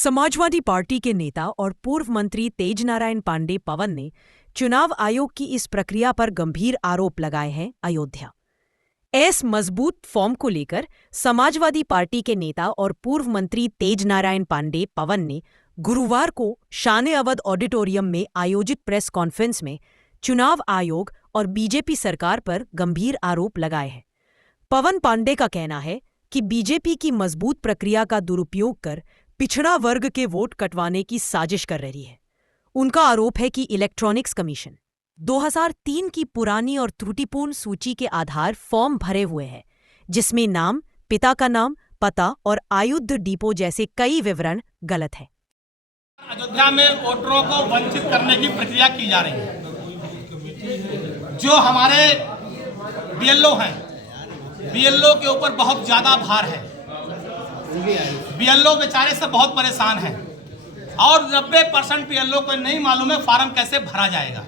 Samajwadi party के नेता और पूर्व मंत्री तेजनारायण पांडे पवन ने चुनाव आयोग की इस प्रक्रिया पर गंभीर आरोप लगाए हैं। अयोध्या एस मजबूत फॉर्म को लेकर समाजवादी पार्टी के नेता और पूर्व मंत्री तेजनारायण पांडे पवन ने गुरुवार को शान-ए-अवध ऑडिटोरियम में आयोजित प्रेस कॉन्फ्रेंस में चुनाव आयोग और बीजेपी सरकार पर गंभीर आरोप लगाए हैं। पवन पांडे का कहना है कि बीजेपी की मजबूत प्रक्रिया का दुरुपयोग कर पिछड़ा वर्ग के वोट कटवाने की साजिश कर रही है। उनका आरोप है कि इलेक्ट्रॉनिक्स कमीशन 2003 की पुरानी और त्रुटिपूर्ण सूची के आधार फॉर्म भरे हुए हैं, जिसमें नाम, पिता का नाम, पता और आयुध डिपो जैसे कई विवरण गलत है। अयोध्या में वोटरों को वंचित करने की प्रक्रिया की जा रही है। जो हमारे बीएलओ हैं, बीएलओ के ऊपर बहुत ज्यादा भार है। बीएलओ बेचारे से बहुत परेशान हैं और 90% बीएलओ को नहीं मालूम है फार्म कैसे भरा जाएगा।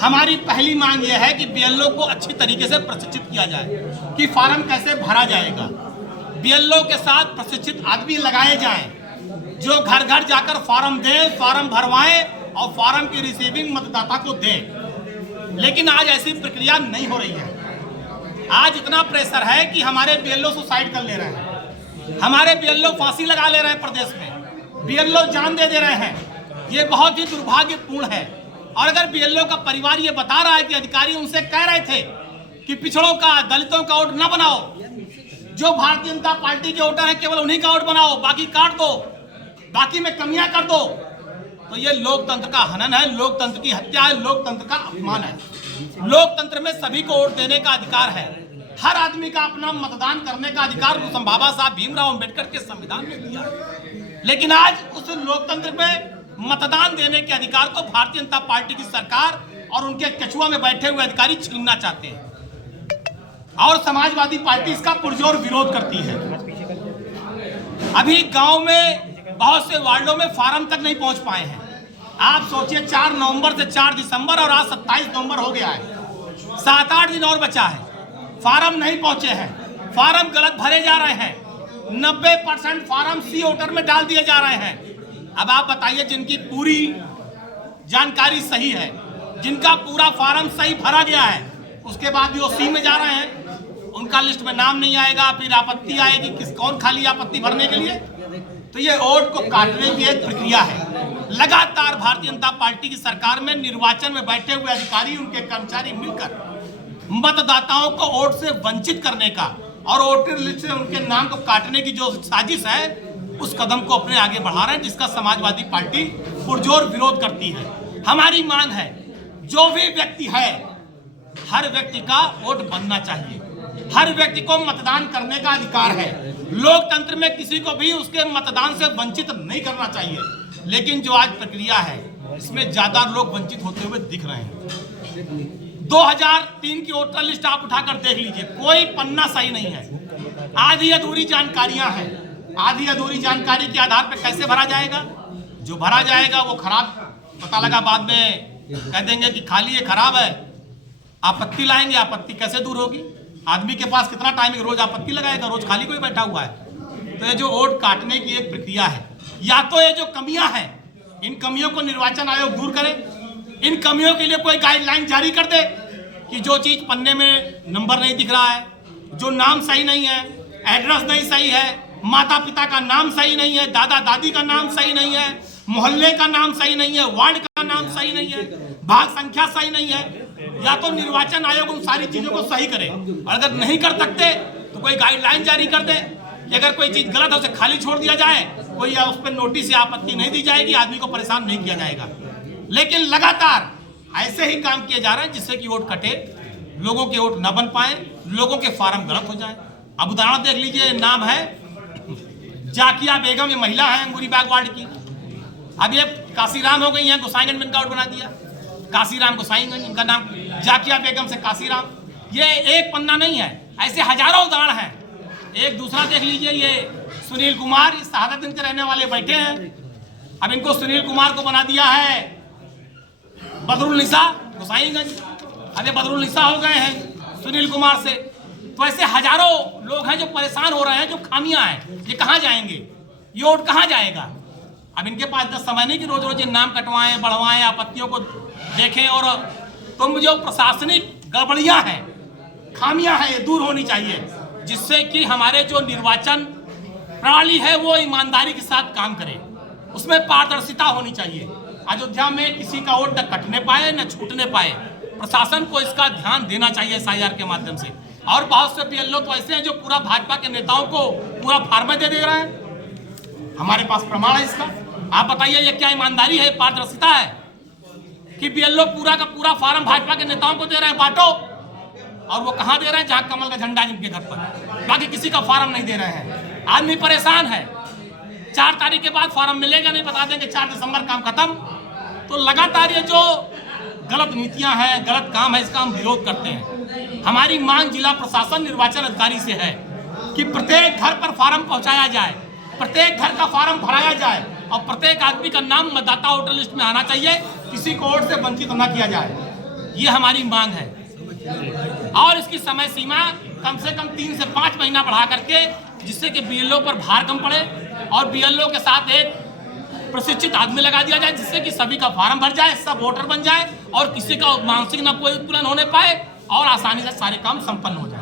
हमारी पहली मांग यह है कि बीएलओ को अच्छी तरीके से प्रशिक्षित किया जाए कि फार्म कैसे भरा जाएगा। बीएलओ के साथ प्रशिक्षित आदमी लगाए जाएं जो घर घर जाकर फार्म दें, फार्म भरवाएं और फार्म की रिसीविंग मतदाता को दें। लेकिन आज ऐसी प्रक्रिया नहीं हो रही है। आज इतना प्रेशर है कि हमारे बीएलओ सुसाइड कर ले रहे हैं, हमारे बीएलओ फांसी लगा ले रहे हैं, प्रदेश में बीएलओ जान दे रहे हैं। ये बहुत ही दुर्भाग्यपूर्ण है। और अगर बीएलओ का परिवार ये बता रहा है कि अधिकारी उनसे कह रहे थे कि पिछड़ों का, दलितों का वोट न बनाओ, जो भारतीय जनता पार्टी के वोटर हैं केवल उन्हीं का वोट बनाओ, बाकी काट दो, बाकी में कमियां कर दो, तो ये लोकतंत्र का हनन है, लोकतंत्र की हत्या है, लोकतंत्र का अपमान है। लोकतंत्र में सभी को वोट देने का अधिकार है। हर आदमी का अपना मतदान करने का अधिकार बाबा साहब भीमराव अंबेडकर के संविधान में दिया है। लेकिन आज उस लोकतंत्र में मतदान देने के अधिकार को भारतीय जनता पार्टी की सरकार और उनके कछुआ में बैठे हुए अधिकारी छीनना चाहते हैं और समाजवादी पार्टी इसका पुरजोर विरोध करती है। अभी गांव में बहुत से वार्डों में फार्म तक नहीं पहुंच पाए हैं। आप सोचिए 4 नवंबर से 4 दिसंबर और आज 27 नवंबर हो गया है, 7-8 दिन और बचा है। फार्म नहीं पहुंचे हैं, फार्म गलत भरे जा रहे हैं। 90% फार्म सी वोटर में डाल दिए जा रहे हैं। अब आप बताइए, जिनकी पूरी जानकारी सही है, जिनका पूरा फार्म सही भरा गया है, उसके बाद भी वो सी में जा रहे हैं, उनका लिस्ट में नाम नहीं आएगा, फिर आपत्ति आएगी। कौन खाली आपत्ति भरने के लिए? तो ये वोट को काटने की एक प्रक्रिया है। लगातार भारतीय जनता पार्टी की सरकार में निर्वाचन में बैठे हुए अधिकारी, उनके कर्मचारी मिलकर मतदाताओं को वोट से वंचित करने का और वोटर लिस्ट से उनके नाम को काटने की जो साजिश है, उस कदम को अपने आगे बढ़ा रहे हैं, जिसका समाजवादी पार्टी पुरजोर विरोध करती है। हमारी मांग है, जो भी व्यक्ति है, हर व्यक्ति का वोट बनना चाहिए, हर व्यक्ति को मतदान करने का अधिकार है। लोकतंत्र में किसी को भी उसके मतदान से वंचित नहीं करना चाहिए। लेकिन जो आज प्रक्रिया है, इसमें ज्यादा लोग वंचित होते हुए दिख रहे हैं। 2003 की वोटर लिस्ट आप उठाकर देख लीजिए, कोई पन्ना सही नहीं है। आधी अधूरी जानकारियां हैं। आधी अधूरी जानकारी के आधार पर कैसे भरा जाएगा? जो भरा जाएगा वो खराब, पता लगा बाद में कह देंगे कि खाली ये खराब है, आपत्ति लाएंगे। आपत्ति कैसे दूर होगी? आदमी के पास कितना टाइम है, रोज आपत्ति लगाएगा? रोज खाली कोई बैठा हुआ है। तो ये जो वोट काटने की एक प्रक्रिया है, या तो ये जो कमियां हैं, इन कमियों को निर्वाचन आयोग दूर करे, इन कमियों के लिए कोई गाइडलाइन जारी कर दे कि जो चीज पन्ने में नंबर नहीं दिख रहा है, जो नाम सही नहीं है, एड्रेस नहीं सही है, माता पिता का नाम सही नहीं है, दादा दादी का नाम सही नहीं है, मोहल्ले का नाम सही नहीं है, वार्ड का नाम सही नहीं है, भाग संख्या सही नहीं है, या तो निर्वाचन आयोग उन सारी चीजों को सही करे। और अगर नहीं कर सकते तो कोई गाइडलाइन जारी कर दे कि अगर कोई चीज गलत है उसे खाली छोड़ दिया जाए, कोई या उस पर नोटिस या आपत्ति नहीं दी जाएगी, आदमी को परेशान नहीं किया जाएगा। लेकिन लगातार ऐसे ही काम किए जा रहे हैं जिससे कि वोट कटे, लोगों के वोट न बन पाए, लोगों के फार्म गलत हो जाए। अब उदाहरण देख लीजिए, नाम है जाकिया बेगम, ये महिला है अंगूरी बाग वार्ड की। अब ये काशीराम हो गई हैं, गोसाईगंज में इनका वोट बना दिया, काशीराम गोसाईगंज, इनका नाम जाकिया बेगम से काशीराम। ये एक पन्ना नहीं है, ऐसे हजारों उदाहरण हैं। एक दूसरा देख लीजिए, ये सुनील कुमार, इस शहादतगंज के रहने वाले बैठे हैं। अब इनको सुनील कुमार को बना दिया है बदरुल निसा गोसाईगंज। अरे बदरुल निसा हो गए हैं सुनील कुमार से। तो ऐसे हजारों लोग हैं जो परेशान हो रहे हैं, जो खामियां हैं, ये कहां जाएंगे? ये वोट कहां जाएगा? अब इनके पास 10 समय नहीं कि रोज रोज नाम कटवाएं, बढ़वाएं, आपत्तियों को देखें। और तुम जो प्रशासनिक गड़बड़ियां हैं, खामियां हैं, ये दूर होनी चाहिए, जिससे कि हमारे जो निर्वाचन प्रणाली है वो ईमानदारी के साथ काम करे, उसमें पारदर्शिता होनी चाहिए। अयोध्या में किसी का वोट न कटने पाए न छूटने पाए। प्रशासन को इसका ध्यान देना चाहिए SIR के माध्यम से। और बहुत से BLO तो ऐसे हैं जो पूरा भाजपा के नेताओं को पूरा फार्मा दे रहे हैं। हमारे पास प्रमाण है इसका। आप बताइए ये क्या ईमानदारी है, पारदर्शिता है कि BLO पूरा का पूरा फार्म भाजपा के नेताओं को दे रहे हैं, बांटो। और वो कहां दे रहे हैं? जहां कमल का झंडा जिनके घर पर, बाकी किसी का फार्म नहीं दे रहे हैं। आदमी परेशान है। 4 तारीख के बाद फार्म मिलेगा नहीं, बता देंगे 4 दिसंबर काम खत्म। तो लगातार ये जो गलत नीतियां हैं, गलत काम है, इसका हम विरोध करते हैं। हमारी मांग जिला प्रशासन निर्वाचन अधिकारी से है कि प्रत्येक घर पर फार्म पहुंचाया जाए, प्रत्येक घर का फार्म भराया जाए और प्रत्येक आदमी का नाम मतदाता वोटर लिस्ट में आना चाहिए, किसी को वोट से वंचित न किया जाए। ये हमारी मांग है। और इसकी समय सीमा कम से कम 3 से 5 महीना बढ़ा करके, जिससे कि BLO पर भार कम पड़े और BLO के साथ एक प्रशिक्षित आदमी लगा दिया जाए, जिससे कि सभी का फार्म भर जाए, सब वोटर बन जाए और किसी का मानसिक न कोई उत्पीड़न होने पाए और आसानी से सारे काम संपन्न हो जाए।